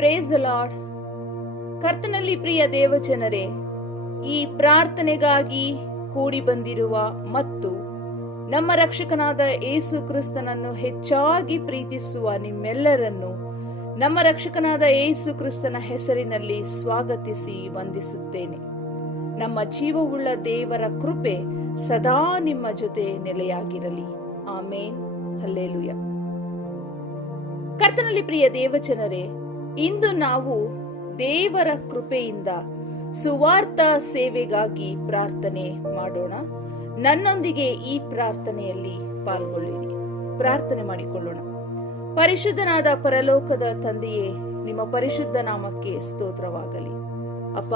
Praise the lord ಕರ್ತನಲ್ಲಿ ಪ್ರಿಯ ದೇವಜನರೇ, ಈ ಪ್ರಾರ್ಥನೆಗಾಗಿ ಕೂಡಿ ಬಂದಿರುವ ಮತ್ತು ನಮ್ಮ ರಕ್ಷಕನಾದ ಏಸು ಕ್ರಿಸ್ತನನ್ನು ಹೆಚ್ಚಾಗಿ ಪ್ರೀತಿಸುವ ನಿಮ್ಮೆಲ್ಲರನ್ನು ನಮ್ಮ ರಕ್ಷಕನಾದ ಏಸು ಕ್ರಿಸ್ತನ ಹೆಸರಿನಲ್ಲಿ ಸ್ವಾಗತಿಸಿ ವಂದಿಸುತ್ತೇನೆ. ನಮ್ಮ ಜೀವವುಳ್ಳ ದೇವರ ಕೃಪೆ ಸದಾ ನಿಮ್ಮ ಜೊತೆ ನೆಲೆಯಾಗಿರಲಿ. ಆಮೇನ್. ಹಲ್ಲೇಲುಯ. ಕರ್ತನಲ್ಲಿ ಪ್ರಿಯ ದೇವಜನರೇ ಇಂದು ನಾವು ದೇವರ ಕೃಪೆಯಿಂದ ಸುವಾರ್ಥ ಸೇವೆಗಾಗಿ ಪ್ರಾರ್ಥನೆ ಮಾಡೋಣ. ನನ್ನೊಂದಿಗೆ ಈ ಪ್ರಾರ್ಥನೆಯಲ್ಲಿ ಪಾಲ್ಗೊಳ್ಳಿ. ಪ್ರಾರ್ಥನೆ ಮಾಡಿಕೊಳ್ಳೋಣ. ಪರಿಶುದ್ಧನಾದ ಪರಲೋಕದ ತಂದೆಯೇ, ನಿಮ್ಮ ಪರಿಶುದ್ಧ ನಾಮಕ್ಕೆ ಸ್ತೋತ್ರವಾಗಲಿ. ಅಪ್ಪ,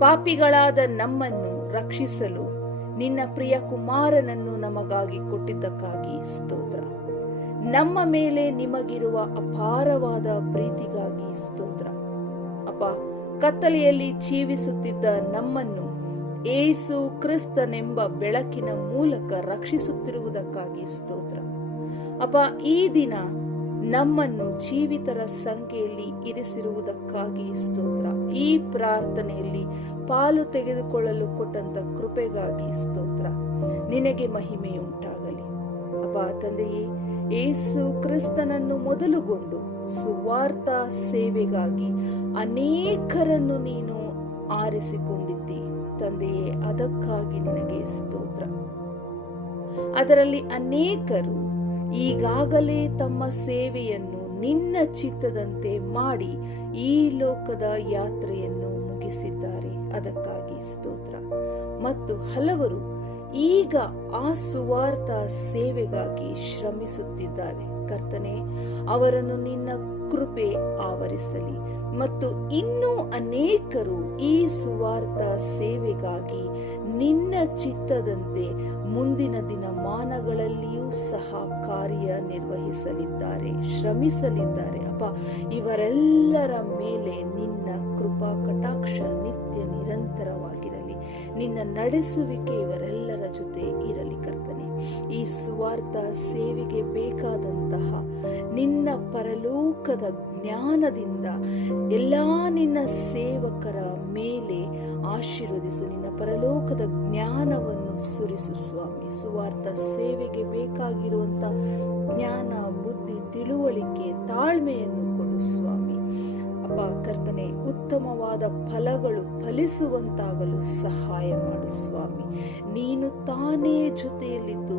ಪಾಪಿಗಳಾದ ನಮ್ಮನ್ನು ರಕ್ಷಿಸಲು ನಿನ್ನ ಪ್ರಿಯ ಕುಮಾರನನ್ನು ನಮಗಾಗಿ ಕೊಟ್ಟಿದ್ದಕ್ಕಾಗಿ ಸ್ತೋತ್ರ. ನಮ್ಮ ಮೇಲೆ ನಿಮಗಿರುವ ಅಪಾರವಾದ ಪ್ರೀತಿಗಾಗಿ ಸ್ತೋತ್ರ. ಅಪ್ಪ, ಕತ್ತಲೆಯಲ್ಲಿ ಜೀವಿಸುತ್ತಿದ್ದ ನಮ್ಮನ್ನು ಏಸು ಕ್ರಿಸ್ತನೆಂಬ ಬೆಳಕಿನ ಮೂಲಕ ರಕ್ಷಿಸುತ್ತಿರುವುದಕ್ಕಾಗಿ ಸ್ತೋತ್ರ. ಅಪ್ಪ, ಈ ದಿನ ನಮ್ಮನ್ನು ಜೀವಿತರ ಸಂಖ್ಯೆಯಲ್ಲಿ ಇರಿಸಿರುವುದಕ್ಕಾಗಿ ಸ್ತೋತ್ರ. ಈ ಪ್ರಾರ್ಥನೆಯಲ್ಲಿ ಪಾಲು ತೆಗೆದುಕೊಳ್ಳಲು ಕೊಟ್ಟಂತ ಕೃಪೆಗಾಗಿ ಸ್ತೋತ್ರ. ನಿನಗೆ ಮಹಿಮೆಯುಂಟಾಗಲಿ. ಅಪ್ಪ, ತಂದೆಯೇ ಏಸು ಕ್ರಿಸ್ತನನ್ನು ಮೊದಲುಗೊಂಡು ಸುವಾರ್ಥ ಸೇವೆಗಾಗಿ ಅನೇಕರನ್ನು ನೀನು ಆರಿಸಿಕೊಂಡಿದ್ದಿ. ತಂದೆಯೇ, ಅದಕ್ಕಾಗಿ ನಿನಗೆ ಸ್ತೋತ್ರ. ಅದರಲ್ಲಿ ಅನೇಕರು ಈಗಾಗಲೇ ತಮ್ಮ ಸೇವೆಯನ್ನು ನಿನ್ನ ಚಿತ್ತದಂತೆ ಮಾಡಿ ಈ ಲೋಕದ ಯಾತ್ರೆಯನ್ನು ಮುಗಿಸಿದ್ದಾರೆ. ಅದಕ್ಕಾಗಿ ಸ್ತೋತ್ರ. ಮತ್ತು ಹಲವರು ಈಗ ಆ ಸುವಾರ್ಥ ಸೇವೆಗಾಗಿ ಶ್ರಮಿಸುತ್ತಿದ್ದಾರೆ ಕರ್ತನೆ, ಅವರನ್ನು ನಿನ್ನ ಕೃಪೆ ಆವರಿಸಲಿ. ಮತ್ತು ಇನ್ನೂ ಅನೇಕರು ಈ ಸುವಾರ್ಥ ಸೇವೆಗಾಗಿ ನಿನ್ನ ಚಿತ್ತದಂತೆ ಮುಂದಿನ ದಿನಮಾನಗಳಲ್ಲಿಯೂ ಸಹ ಕಾರ್ಯ ನಿರ್ವಹಿಸಲಿದ್ದಾರೆ ಶ್ರಮಿಸಲಿದ್ದಾರೆ. ಅಪ್ಪ ಇವರೆಲ್ಲರ ಮೇಲೆ ನಿನ್ನ ಕೃಪಾ ಕಟಾಕ್ಷ ನಿತ್ಯ ನಿರಂತರವಾಗಿರಲಿ ನಿನ್ನ ನಡೆಸುವಿಕೆ ಇವರೆಲ್ಲರ ಜೊತೆ ಇರಲಿ ಕರ್ತನೆ. ಈ ಸ್ವಾರ್ಥ ಸೇವೆಗೆ ಬೇಕಾದಂತಹ ನಿನ್ನ ಪರಲೋಕದ ಜ್ಞಾನದಿಂದ ಎಲ್ಲ ನಿನ್ನ ಸೇವಕರ ಮೇಲೆ ಆಶೀರ್ವದಿಸು. ನಿನ್ನ ಪರಲೋಕದ ಜ್ಞಾನವನ್ನು ಸುರಿಸು ಸ್ವಾಮಿ. ಸುವಾರ್ಥ ಸೇವೆಗೆ ಬೇಕಾಗಿರುವಂತ ಜ್ಞಾನ, ಬುದ್ಧಿ, ತಿಳುವಳಿಕೆ, ತಾಳ್ಮೆಯನ್ನು ಕೊಡು ಸ್ವಾಮಿ. ಅಪ್ಪ ಕರ್ತನೆ, ಉತ್ತಮವಾದ ಫಲಗಳು ಫಲಿಸುವಂತಾಗಲು ಸಹಾಯ ಮಾಡು ಸ್ವಾಮಿ. ನೀನು ತಾನೇ ಜೊತೆಯಲ್ಲಿದ್ದು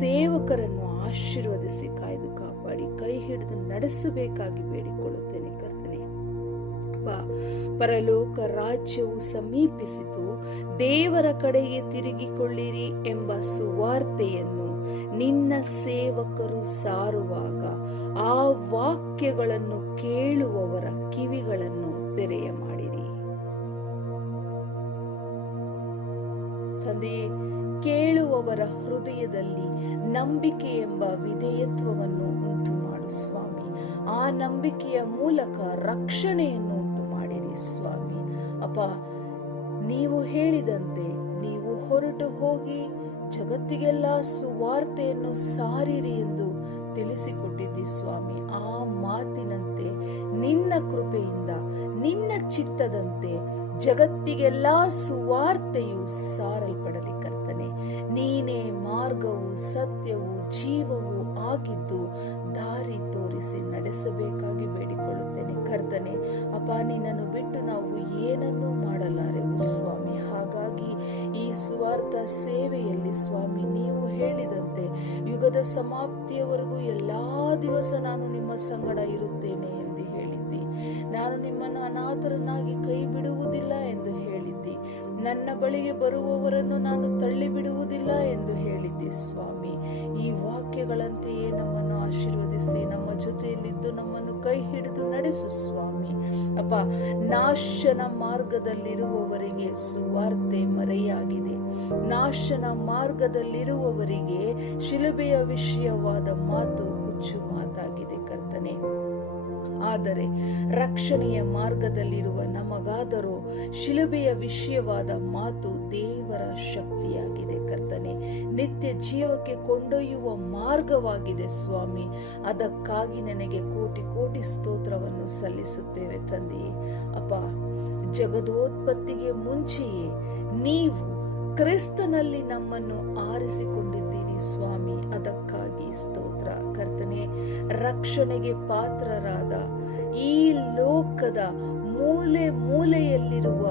ಸೇವಕರನ್ನು ಆಶೀರ್ವದಿಸಿ ಕಾಯ್ದು ಕಾಪಾಡಿ, ಕೈ ಹಿಡಿದು ನಡೆಸಬೇಕಾಗಿ ಬೇಡಿಕೊಳ್ಳುತ್ತೇನೆ ಕರ್ತನೆ. ಪರಲೋಕ ರಾಜ್ಯವು ಸಮೀಪಿಸಿತು, ದೇವರ ಕಡೆಗೆ ತಿರುಗಿಕೊಳ್ಳಿರಿ ಎಂಬ ಸುವಾರ್ತೆಯನ್ನು ನಿನ್ನ ಸೇವಕರು ಸಾರುವಾಗ ಆ ವಾಕ್ಯಗಳನ್ನು ಕೇಳುವವರ ಕಿವಿಗಳನ್ನು ತೆರೆಯ ಮಾಡಿರಿ ತಂದೆಯೇ, ಕೇಳುವವರ ಹೃದಯದಲ್ಲಿ ನಂಬಿಕೆ ಎಂಬ ವಿಧೇಯತ್ವವನ್ನು ಉಂಟು ಮಾಡು ಸ್ವಾಮಿ. ಆ ನಂಬಿಕೆಯ ಮೂಲಕ ರಕ್ಷಣೆಯನ್ನು ಉಂಟು ಮಾಡಿರಿ ಸ್ವಾಮಿ. ಅಪ್ಪ, ನೀವು ಹೇಳಿದಂತೆ ನೀವು ಹೊರಟು ಹೋಗಿ ಜಗತ್ತಿಗೆಲ್ಲ ಸುವಾರ್ತೆಯನ್ನು ಸಾರಿರಿ ಎಂದು ತಿಳಿಸಿಕೊಟ್ಟಿದ್ದಿ ಸ್ವಾಮಿ. ಆ ಮಾತಿನಂತೆ ನಿನ್ನ ಕೃಪೆಯಿಂದ, ನಿನ್ನ ಚಿತ್ತದಂತೆ ಜಗತ್ತಿಗೆಲ್ಲ ಸುವಾರ್ತೆಯು ಸಾರಲ್ಪಡಲಿ ಕರ್ತನೆ. ನೀನೇ ಮಾರ್ಗವು, ಸತ್ಯವು, ಜೀವವು ಆಗಿದ್ದು ದಾರಿ ತೋರಿಸಿ ನಡೆಸಬೇಕಾಗಿ ಕರ್ತನೆ ಅಪ್ಪ, ನಿನ್ನನ್ನು ಬಿಟ್ಟು ನಾವು ಏನನ್ನೂ ಮಾಡಲಾರೆವು ಸ್ವಾಮಿ. ಹಾಗಾಗಿ ಈ ಸ್ವಾರ್ಥ ಸೇವೆಯಲ್ಲಿ ಸ್ವಾಮಿ, ನೀವು ಹೇಳಿದಂತೆ ಯುಗದ ಸಮಾಪ್ತಿಯವರೆಗೂ ಎಲ್ಲ ದಿವಸ ನಾನು ನಿಮ್ಮ ಸಂಗಡ ಇರುತ್ತೇನೆ ಎಂದು ಹೇಳಿದ್ದಿ. ನಾನು ನಿಮ್ಮನ್ನು ಅನಾಥರನ್ನಾಗಿ ಕೈ ಬಿಡುವುದಿಲ್ಲ ಎಂದು ಹೇಳಿದ್ದಿ. ನನ್ನ ಬಳಿಗೆ ಬರುವವರನ್ನು ನಾನು ತಳ್ಳಿ ಬಿಡುವುದಿಲ್ಲ ಎಂದು ಹೇಳಿದ್ದಿ ಸ್ವಾಮಿ. ಈ ವಾಕ್ಯಗಳಂತೆಯೇ ನಮ್ಮನ್ನು ಆಶೀರ್ವದಿಸಿ, ನಮ್ಮ ಜೊತೆಯಲ್ಲಿದ್ದು ನಮ್ಮನ್ನು ಕೈ ಹಿಡಿದು ನಡೆಸು ಸ್ವಾಮಿ. ಅಪ್ಪ, ನಾಶನ ಮಾರ್ಗದಲ್ಲಿರುವವರಿಗೆ ಸುವಾರ್ತೆ ಮರೆಯಾಗಿದೆ. ನಾಶನ ಮಾರ್ಗದಲ್ಲಿರುವವರಿಗೆ ಶಿಲುಬೆಯ ವಿಷಯವಾದ ಮಾತು ಹುಚ್ಚು ಮಾತಾಗಿದೆ ಕರ್ತನೆ. ಆದರೆ ರಕ್ಷಣೆಯ ಮಾರ್ಗದಲ್ಲಿರುವ ನಮಗಾದರೂ ಶಿಲುಬೆಯ ವಿಷಯವಾದ ಮಾತು ದೇವರ ಶಕ್ತಿಯಾಗಿದೆ ಕರ್ತನೆ. ನಿತ್ಯ ಜೀವಕ್ಕೆ ಕೊಂಡೊಯ್ಯುವ ಮಾರ್ಗವಾಗಿದೆ ಸ್ವಾಮಿ. ಅದಕ್ಕಾಗಿ ನನಗೆ ಕೋಟಿ ಕೋಟಿ ಸ್ತೋತ್ರವನ್ನು ಸಲ್ಲಿಸುತ್ತೇವೆ ತಂದೆಯೇ. ಅಪ್ಪ, ಜಗದೋತ್ಪತ್ತಿಗೆ ಮುಂಚೆಯೇ ನೀವು ಕ್ರಿಸ್ತನಲ್ಲಿ ನಮ್ಮನ್ನು ಆರಿಸಿಕೊಂಡಿದ್ದೀರಿ ಸ್ವಾಮಿ, ಅದಕ್ಕಾಗಿ ಸ್ತೋತ್ರ. ಕರ್ತನೆ, ರಕ್ಷಣೆಗೆ ಪಾತ್ರರಾದ ಈ ಲೋಕದ ಮೂಲೆ ಮೂಲೆಯಲ್ಲಿರುವ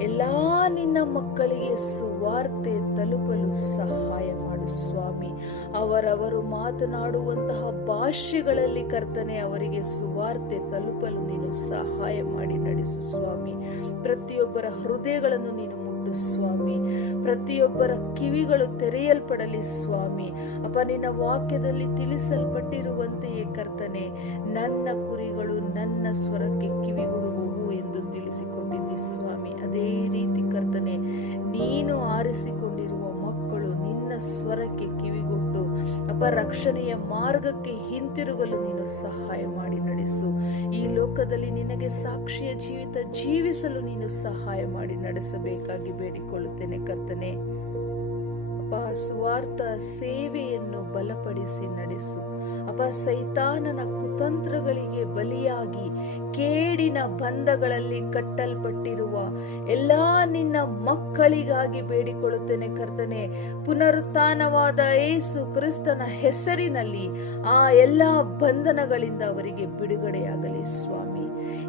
ಎಲ್ಲ ನಿನ್ನ ಮಕ್ಕಳಿಗೆ ಸುವಾರ್ತೆ ತಲುಪಲು ಸಹಾಯ ಮಾಡು ಸ್ವಾಮಿ. ಅವರವರು ಮಾತನಾಡುವಂತಹ ಭಾಷೆಗಳಲ್ಲಿ ಕರ್ತನೆ, ಅವರಿಗೆ ಸುವಾರ್ತೆ ತಲುಪಲು ನೀನು ಸಹಾಯ ಮಾಡಿ, ನಡೆಸು ಸ್ವಾಮಿ. ಪ್ರತಿಯೊಬ್ಬರ ಹೃದಯಗಳನ್ನು ನೀನು ಮುಟ್ಟು ಸ್ವಾಮಿ. ಪ್ರತಿಯೊಬ್ಬರ ಕಿವಿಗಳು ತೆರೆಯಲ್ಪಡಲಿ ಸ್ವಾಮಿ. ಅಪ್ಪ, ನಿನ್ನ ವಾಕ್ಯದಲ್ಲಿ ತಿಳಿಸಲ್ಪಟ್ಟಿರುವಂತೆಯೇ ಕರ್ತನೆ, ನನ್ನ ಕುರಿಗಳು ನನ್ನ ಸ್ವರಕ್ಕೆ ಕಿವಿಗೊಡುವವು ಎಂದು ತಿಳಿಸಿಕೊಂಡಿದ್ದಿ ಸ್ವಾಮಿ. ಅದೇ ರೀತಿ ಕರ್ತನೆ, ನೀನು ಆರಿಸಿಕೊಂಡಿರುವ ಮಕ್ಕಳು ನಿನ್ನ ಸ್ವರಕ್ಕೆ ಕಿವಿಗೊಟ್ಟು ಅಪ್ಪ, ರಕ್ಷಣೆಯ ಮಾರ್ಗಕ್ಕೆ ಹಿಂತಿರುಗಲು ನೀನು ಸಹಾಯ ಮಾಡಿ, ನಡೆಸು. ಈ ಲೋಕದಲ್ಲಿ ನಿನಗೆ ಸಾಕ್ಷಿಯ ಜೀವಿತ ಜೀವಿಸಲು ನೀನು ಸಹಾಯ ಮಾಡಿ, ನಡೆಸಬೇಕಾಗಿ ಬೇಡಿಕೊಳ್ಳುತ್ತೇನೆ ಕರ್ತನೆ. ಅಪ್ಪ, ಸ್ವಾರ್ಥ ಸೇವೆಯನ್ನು ಬಲಪಡಿಸಿ ನಡೆಸು. ಅಪ್ಪ, ಸೈತಾನನ ಕುತಂತ್ರಗಳಿಗೆ ಬಲಿಯಾಗಿ ಕೇಡಿನ ಬಂಧಗಳಲ್ಲಿ ಕಟ್ಟಲ್ಪಟ್ಟಿರುವ ಎಲ್ಲ ನಿನ್ನ ಮಕ್ಕಳಿಗಾಗಿ ಬೇಡಿಕೊಳ್ಳುತ್ತೇನೆ ಕರ್ತನೆ. ಪುನರುತ್ಥಾನವಾದ ಏಸು ಕ್ರಿಸ್ತನ ಹೆಸರಿನಲ್ಲಿ ಆ ಎಲ್ಲಾ ಬಂಧನಗಳಿಂದ ಅವರಿಗೆ ಬಿಡುಗಡೆಯಾಗಲಿ ಸ್ವಾಮಿ.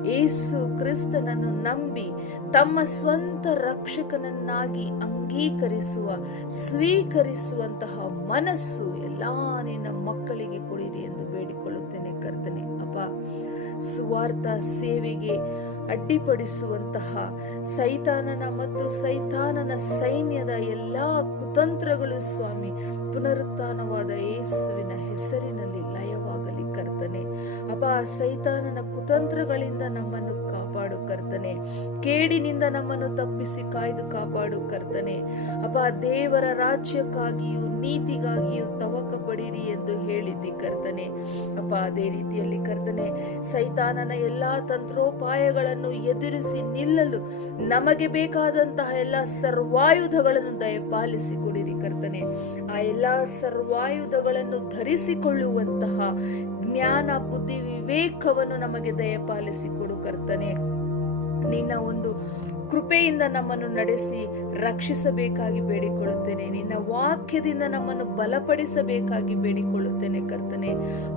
ಏಸು ಕ್ರಿಸ್ತನನ್ನು ನಂಬಿ ತಮ್ಮ ಸ್ವಂತ ರಕ್ಷಕನನ್ನಾಗಿ ಅಂಗೀಕರಿಸುವ, ಸ್ವೀಕರಿಸುವಂತಹ ಮನಸ್ಸು ಎಲ್ಲಾ ನಿನ್ನ ಮಕ್ಕಳಿಗೆ ಕೊಡಿರಿ ಎಂದು ಬೇಡಿಕೊಳ್ಳುತ್ತೇನೆ ಕರ್ತನೆ. ಅಪ್ಪ ಸುವಾರ್ಥ ಸೇವೆಗೆ ಅಡ್ಡಿಪಡಿಸುವಂತಹ ಸೈತಾನನ ಮತ್ತು ಸೈತಾನನ ಸೈನ್ಯದ ಎಲ್ಲಾ ಕುತಂತ್ರಗಳು ಸ್ವಾಮಿ, ಪುನರುತ್ಥಾನವಾದ ಯೇಸುವಿನ ಕರ್ತನೆ ಅಪ್ಪ ಸೈತಾನನ ಕುತಂತ್ರಗಳಿಂದ ನಮ್ಮನ್ನು ಕಾಪಾಡು ಕರ್ತನೆ. ಕೇಡಿನಿಂದ ನಮ್ಮನ್ನು ತಪ್ಪಿಸಿ ಕಾಯ್ದು ಕಾಪಾಡು ಕರ್ತನೆ. ಅಪ್ಪ, ದೇವರ ರಾಜ್ಯಕ್ಕಾಗಿಯೂ ನೀತಿಗಾಗಿಯೂ ತವಕ ಪಡಿರಿ ಎಂದು ಹೇಳಿದ್ದಿ ಕರ್ತನೆ. ಅಪ್ಪ, ಅದೇ ರೀತಿಯಲ್ಲಿ ಕರ್ತನೆ, ಸೈತಾನನ ಎಲ್ಲಾ ತಂತ್ರೋಪಾಯಗಳನ್ನು ಎದುರಿಸಿ ನಿಲ್ಲಲು ನಮಗೆ ಬೇಕಾದಂತಹ ಎಲ್ಲ ಸರ್ವಾಯುಧಗಳನ್ನು ದಯಪಾಲಿಸಿ ಕೊಡಿರಿ ಕರ್ತನೆ. ಆ ಎಲ್ಲಾ ಸರ್ವಾಯುಧಗಳನ್ನು ಧರಿಸಿಕೊಳ್ಳುವಂತಹ ಜ್ಞಾನ, ಬುದ್ಧಿ, ವಿವೇಕವನ್ನು ನಮಗೆ ದಯಪಾಲಿಸಿ ಕೊಡು ಕರ್ತನೆ. ನಿನ್ನ ಒಂದು ಕೃಪೆಯಿಂದ ನಮ್ಮನ್ನು ನಡೆಸಿ ರಕ್ಷಿಸಬೇಕಾಗಿ ಬೇಡಿಕೊಳ್ಳುತ್ತೇನೆ. ನಿನ್ನ ವಾಕ್ಯದಿಂದ ನಮ್ಮನ್ನು ಬಲಪಡಿಸಬೇಕಾಗಿ ಬೇಡಿಕೊಳ್ಳುತ್ತೇನೆ ಕರ್ತನೆ.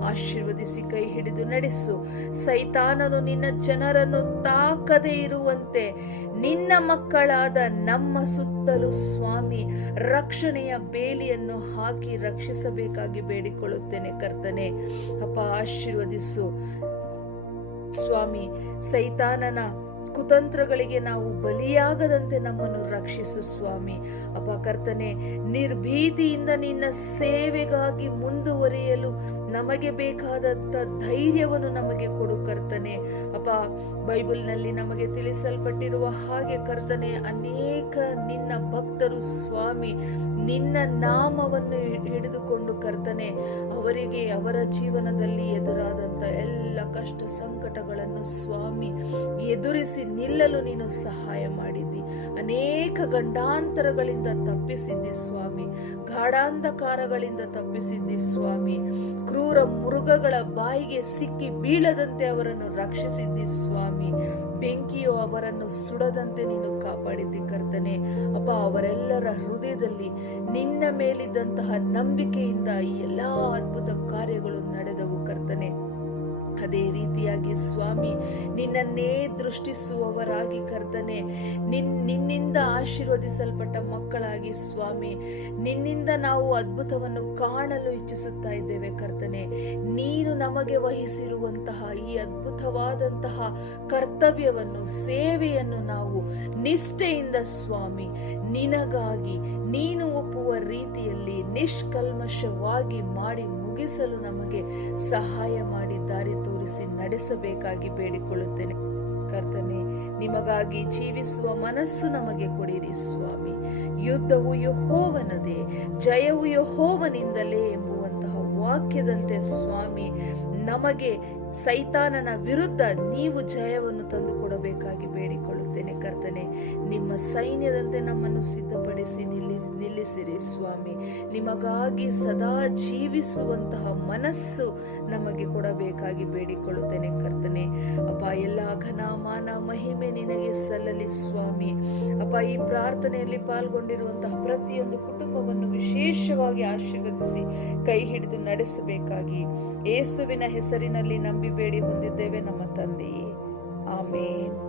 ಆಶೀರ್ವದಿಸಿ ಕೈ ಹಿಡಿದು ನಡೆಸು. ಸೈತಾನನು ನಿನ್ನ ಜನರನ್ನು ತಾಕದೇ ಇರುವಂತೆ ನಿನ್ನ ಮಕ್ಕಳಾದ ನಮ್ಮ ಸುತ್ತಲೂ ಸ್ವಾಮಿ ರಕ್ಷಣೆಯ ಬೇಲಿಯನ್ನು ಹಾಕಿ ರಕ್ಷಿಸಬೇಕಾಗಿ ಬೇಡಿಕೊಳ್ಳುತ್ತೇನೆ ಕರ್ತನೆ. ಅಪ್ಪ, ಆಶೀರ್ವದಿಸು. ಸ್ವಾಮಿ, ಸೈತಾನನ ಕುತಂತ್ರಗಳಿಗೆ ನಾವು ಬಲಿಯಾಗದಂತೆ ನಮ್ಮನ್ನು ರಕ್ಷಿಸು ಸ್ವಾಮಿ. ಅಪ್ಪ ಕರ್ತನೆ, ನಿರ್ಭೀತಿಯಿಂದ ನಿನ್ನ ಸೇವೆಗಾಗಿ ಮುಂದುವರಿಯಲು ನಮಗೆ ಬೇಕಾದಂಥ ಧೈರ್ಯವನ್ನು ನಮಗೆ ಕೊಡು ಕರ್ತನೆ. ಅಪ್ಪ, ಬೈಬಲ್ನಲ್ಲಿ ನಮಗೆ ತಿಳಿಸಲ್ಪಟ್ಟಿರುವ ಹಾಗೆ ಕರ್ತನೆ, ಅನೇಕ ನಿನ್ನ ಭಕ್ತರು ಸ್ವಾಮಿ, ನಿನ್ನ ನಾಮವನ್ನು ಹಿಡಿದುಕೊಂಡು ಕರ್ತನೆ, ಅವರಿಗೆ ಅವರ ಜೀವನದಲ್ಲಿ ಎದುರಾದಂಥ ಎಲ್ಲ ಕಷ್ಟ ಸಂಕಟಗಳನ್ನು ಸ್ವಾಮಿ, ಎದುರಿಸಿ ನಿಲ್ಲಲು ನೀನು ಸಹಾಯ ಮಾಡಿದ್ದಿ. ಅನೇಕ ಗಂಡಾಂತರಗಳಿಂದ ತಪ್ಪಿಸಿದ್ದಿ ಸ್ವಾಮಿ, ಗಾಢಾಂಧಕಾರಗಳಿಂದ ತಪ್ಪಿಸಿದ್ದಿ ಸ್ವಾಮಿ, ಕ್ರೂರ ಮೃಗಗಳ ಬಾಯಿಗೆ ಸಿಕ್ಕಿ ಬೀಳದಂತೆ ಅವರನ್ನು ರಕ್ಷಿಸಿದ್ದಿ ಸ್ವಾಮಿ. ಬೆಂಕಿಯು ಅವರನ್ನು ಸುಡದಂತೆ ನೀನು ಕಾಪಾಡಿದ್ದಿ ಕರ್ತನೆ. ಅಪ್ಪ, ಅವರೆಲ್ಲರ ಹೃದಯದಲ್ಲಿ ನಿನ್ನ ಮೇಲಿದ್ದಂತಹ ನಂಬಿಕೆಯಿಂದ ಎಲ್ಲಾ ಅದ್ಭುತ ಕಾರ್ಯಗಳು ನಡೆದವು ಕರ್ತನೆ. ಅದೇ ರೀತಿಯಾಗಿ, ಸ್ವಾಮಿ, ನಿನ್ನನ್ನೇ ದೃಷ್ಟಿಸುವವರಾಗಿ ಕರ್ತನೆ. ನಿನ್, ನಿನ್ನಿಂದ ಆಶೀರ್ವದಿಸಲ್ಪಟ್ಟ ಮಕ್ಕಳಾಗಿ, ಸ್ವಾಮಿ, ನಿನ್ನಿಂದ ನಾವು ಅದ್ಭುತವನ್ನು ಕಾಣಲು ಇಚ್ಛಿಸುತ್ತಾ ಇದ್ದೇವೆ ಕರ್ತನೆ. ನೀನು ನಮಗೆ ವಹಿಸಿರುವಂತಹ ಈ ಅದ್ಭುತವಾದಂತಹ ಕರ್ತವ್ಯವನ್ನು, ಸೇವೆಯನ್ನು ನಾವು ನಿಷ್ಠೆಯಿಂದ, ಸ್ವಾಮಿ, ನಿನಗಾಗಿ ನೀನು ಒಪ್ಪುವ ರೀತಿಯಲ್ಲಿ ನಿಷ್ಕಲ್ಮಶವಾಗಿ ಮಾಡಿ ಮುಗಿಸಲು ನಮಗೆ ಸಹಾಯ ಮಾಡಿ ದಾರಿ ತೋರಿಸಿ ನಡೆಸಬೇಕಾಗಿ ಬೇಡಿಕೊಳ್ಳುತ್ತೇನೆ. ಕರ್ತನೆ, ನಿಮಗಾಗಿ ಜೀವಿಸುವ ಮನಸ್ಸು ನಮಗೆ ಕೊಡಿರಿ ಸ್ವಾಮಿ. ಯುದ್ಧವು ಯಹೋವನದೇ, ಜಯವು ಯಹೋವನಿಂದಲೇ ಎಂಬುವಂತಹ ವಾಕ್ಯದಂತೆ ಸ್ವಾಮಿ, ನಮಗೆ ಸೈತಾನನ ವಿರುದ್ಧ ನೀವು ಜಯವನ್ನು ತಂದು ಕೊಡಬೇಕಾಗಿ ಬೇಡಿಕೊಳ್ಳುತ್ತೇನೆ ಕರ್ತನೆ, ನಿಮ್ಮ ಸೈನ್ಯದಂತೆ ನಮ್ಮನ್ನು ಸಿದ್ಧಪಡಿಸಿ ನಿಲ್ಲಿ, ನಿಲ್ಲಿಸಿರಿ ಸ್ವಾಮಿ. ನಿಮಗಾಗಿ ಸದಾ ಜೀವಿಸುವಂತಹ ಮನಸ್ಸು ನಮಗೆ ಕೊಡಬೇಕಾಗಿ ಬೇಡಿಕೊಳ್ಳುತ್ತೇನೆ, ಕರ್ತನೆ. ಅಪ್ಪ, ಎಲ್ಲ ಘನ, ಮಾನ, ಮಹಿಮೆ ನಿನಗೆ ಸಲ್ಲಲಿ ಸ್ವಾಮಿ. ಅಪ್ಪ, ಈ ಪ್ರಾರ್ಥನೆಯಲ್ಲಿ ಪಾಲ್ಗೊಂಡಿರುವಂತಹ ಪ್ರತಿಯೊಂದು ಕುಟುಂಬವನ್ನು ವಿಶೇಷವಾಗಿ ಆಶೀರ್ವದಿಸಿ ಕೈ ಹಿಡಿದು ನಡೆಸಬೇಕಾಗಿ ಏಸುವಿನ ಹೆಸರಿನಲ್ಲಿ ನಂಬಿ ಬೇಡಿ ಹೊಂದಿದ್ದೇವೆ, ನಮ್ಮ ತಂದೆಯೇ. ಆಮೇನ್.